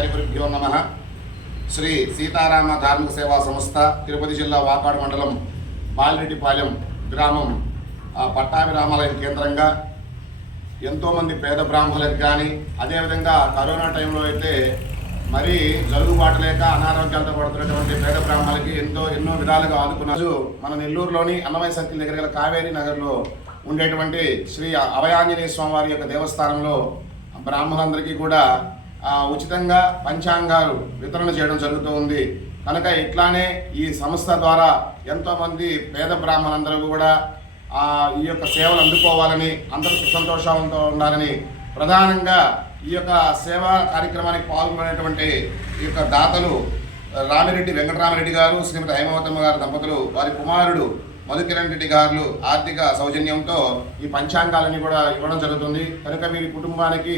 హరిగురుభ్యో నమః. శ్రీ సీతారామ ధార్మిక సేవా సంస్థ తిరుపతి జిల్లా వాకాడు మండలం బాలిరెడ్డిపాలెం గ్రామం పట్టాభిరామాలయం కేంద్రంగా ఎంతోమంది పేద బ్రాహ్మణులకు కానీ అదేవిధంగా కరోనా టైంలో అయితే మరీ జరుగుబాటు లేక అనారోగ్యాలతో పడుతున్నటువంటి పేద బ్రాహ్మణులకి ఎన్నో విధాలుగా ఆదుకున్నారు. మన నెల్లూరులోని అన్నమయ్య సర్కిల్ దగ్గర గల కావేరీ నగర్లో ఉండేటువంటి శ్రీ అభయాంజనేయ స్వామి వారి యొక్క దేవస్థానంలో బ్రాహ్మణులందరికీ కూడా ఉచితంగా పంచాంగాలు వితరణ చేయడం జరుగుతూ ఉంది. కనుక ఇట్లానే ఈ సంస్థ ద్వారా ఎంతోమంది పేద బ్రాహ్మణులందరూ కూడా ఈ యొక్క సేవలు అందుకోవాలని, అందరూ సుసంతోషంతో ఉండాలని, ప్రధానంగా ఈ యొక్క సేవా కార్యక్రమానికి పాల్గొనేటువంటి ఈ యొక్క దాతలు రామిరెడ్డి వెంకటరామరెడ్డి గారు, శ్రీమతి హైమావతమ్మ గారు దంపతులు, వారి కుమారుడు మధుకిరణ్ రెడ్డి గారు ఆర్థిక సౌజన్యంతో ఈ పంచాంగాలని కూడా ఇవ్వడం జరుగుతుంది. కనుక వీరి కుటుంబానికి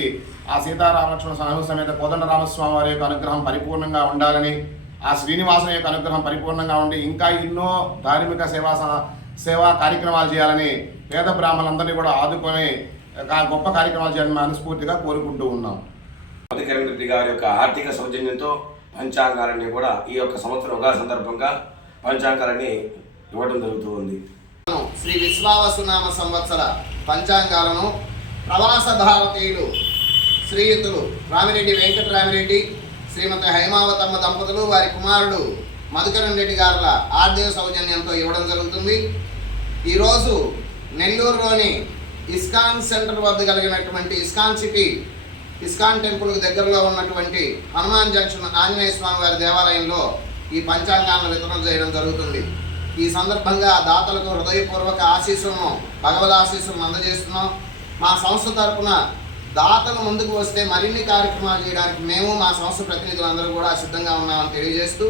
ఆ సీతారామలక్ష్మణ సమేత కోదండరామస్వామి వారి యొక్క అనుగ్రహం పరిపూర్ణంగా ఉండాలని, ఆ శ్రీనివాసం యొక్క అనుగ్రహం పరిపూర్ణంగా ఉండి ఇంకా ఎన్నో ధార్మిక సేవా కార్యక్రమాలు చేయాలని, పేద బ్రాహ్మణులందరినీ కూడా ఆదుకొని గొప్ప కార్యక్రమాలు చేయాలని మనస్ఫూర్తిగా కోరుకుంటూ ఉన్నాం. మధుకిరణ్ రెడ్డి గారి యొక్క ఆర్థిక సౌజన్యంతో పంచాంగాలన్నీ కూడా ఈ యొక్క సంవత్సరం ఉగాది సందర్భంగా పంచాంగాలని ఇవ్వడం జరుగుతూ ఉంది. శ్రీ విశ్వావసునామ సంవత్సర పంచాంగాలను ప్రవాస భారతీయులు శ్రీయుతులు రామిరెడ్డి వెంకటరామిరెడ్డి, శ్రీమతి హైమావతమ్మ దంపతులు, వారి కుమారుడు మధుకరణ్ రెడ్డి గారుల ఆర్థిక సౌజన్యంతో ఇవ్వడం జరుగుతుంది. ఈరోజు నెల్లూరులోని ఇస్కాన్ సెంటర్ వద్ద కలిగినటువంటి ఇస్కాన్ సిటీ, ఇస్కాన్ టెంపుల్కి దగ్గరలో ఉన్నటువంటి హనుమాన్ జంక్షన్ ఆంజనేయ స్వామి వారి దేవాలయంలో ఈ పంచాంగాలను వితరణ చేయడం జరుగుతుంది. ఈ సందర్భంగా దాతలకు హృదయపూర్వక ఆశీస్సులను, భగవద్ ఆశీస్సులను అందజేస్తున్నాం. మా సంస్థ తరఫున దాతలు ముందుకు వస్తే మరిన్ని కార్యక్రమాలు చేయడానికి మేము, మా సంస్థ ప్రతినిధులందరూ కూడా సిద్ధంగా ఉన్నామని తెలియజేస్తూ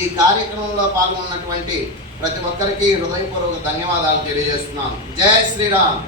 ఈ కార్యక్రమంలో పాల్గొన్నటువంటి ప్రతి ఒక్కరికి హృదయపూర్వక ధన్యవాదాలు తెలియజేస్తున్నాను. జై శ్రీరామ్.